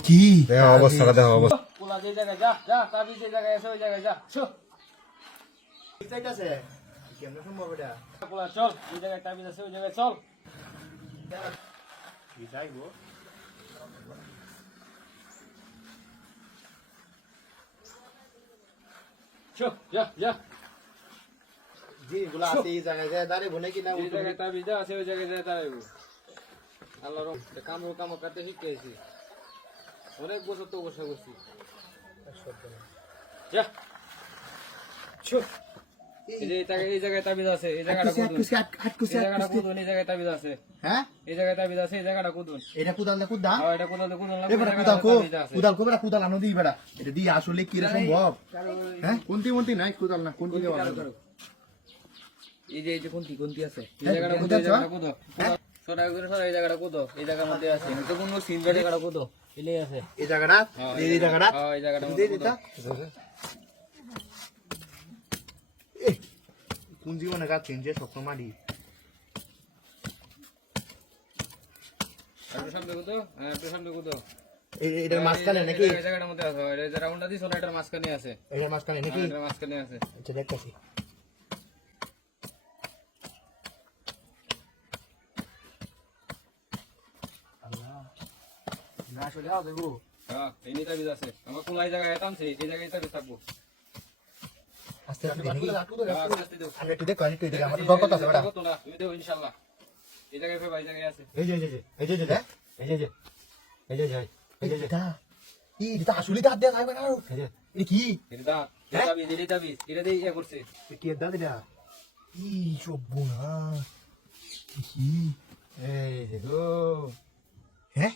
কি দেখো অবস্থাটা দেখো অবস্থা। পোলা যে জায়গায় যা যা তাবি যে জায়গায় আছে ওই জায়গায় যা শো চাইতাছে কেমনে সম্ভব এটা পোলা চল ওই জায়গায় তাবিজ আছে ওই জায়গায় চল কি চাইবো শো যা যা জি গুলা আছে এই জায়গায় যায় দাঁড়াবো নাকি না ওই জায়গায় তাবিজ আছে ওই জায়গায় যা দাঁড়াইবো আল্লাহর কাম করতে শিখতেছি অনেক বছর তো বসে করছি যা শো এই জায়গায় তাবিজ আছে এই জায়গাটা কুদুন এই জায়গাটা কুদুন এই জায়গায় তাবিজ আছে হ্যাঁ এই জায়গায় তাবিজ আছে এই জায়গাটা কুদুন এটা কুদাল না কুদা এটা কুদুন এবারে কুদাল কো কুদাল কো বেটা কুদাল আনো দিই বেটা এটা দি আসলে কি রে সম্ভব হ্যাঁ কোনটি মন্তি নাই কুদাল না কোনটি এই যে কোনটি আছে এই জায়গাটা কুদো এই জায়গাটা কুদো সরা করে সরা এই জায়গাটা কুদো এই জায়গার মধ্যে আছে তো কোন সিন জায়গাটা কুদো এলে আছে এই জায়গাটা এই জায়গাটা এই জায়গাটা দিয়ে দিতা কোন জীবনে গা চেঞ্জে স্বপ্ন মারি আর সামনে কুদো আর সামনে কুদো এটার মাঝখানে নাকি এই জায়গাটার মধ্যে আছে এই রাউন্ডটা দিছ না এটার মাঝখানে আছে এটার মাঝখানে নাকি এটার মাঝখানে আছে আচ্ছা দেখতেছি না আসলে আও দেবো হ্যাঁ এই নিয়ে তাবিজ আছে আমার কোন জায়গায় আনছে এই জায়গায় তাবিজ থাকবো আস্তে আস্তে নাকি আস্তে দাও আমি একটু দেখো একটু দেখো আমার গল্প আছে বেটা তুমি দেও ইনশাআল্লাহ এই জায়গায় ফের এই জায়গায় আছে এই যে এই যে এই যে এই যে এই যে এটা আসলে দাঁত দেয়া যাবে না এটা কি এটা তাবিজ এটা দিয়ে ইয়া করছে কি দাঁত এটা ই সব বোনা কি এই যে গো হ্যাঁ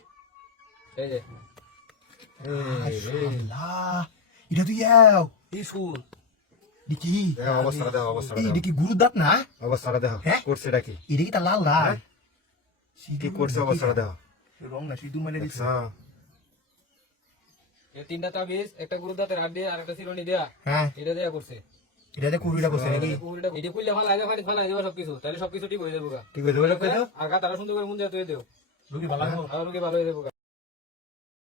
এই যে আল্লাহ এটা তো ইয়াও এই ফুল দেখি দেখো অবস্থাটা দেখো অবস্থাটা এটা দেখো কি গুরু দাঁত না অবস্থাটা দেখো হ্যাঁ? করছে এটা কি এটা কি তা লাল লাল কি করছে অবস্থাটা দেখো রং না সিধু মানে দিছে হ্যাঁ এই তিনটা তাবিজ একটা গুরুদাতের হাত দিয়ে আর একটা সিরনি দেয়া হ্যাঁ এটা দেয়া করছে এটাতে কুড়িটা বসে নাকি এটা খুললে ফালাই দেবা সবকিছু তাহলে সবকিছু ঠিক হয়ে যাবো ঠিক হয়ে যাবে আর গা তারা সুন্দর করে মুন দেওয়া তুই দেও রুগী ভালো আর রোগী ভালো হয়ে যাবো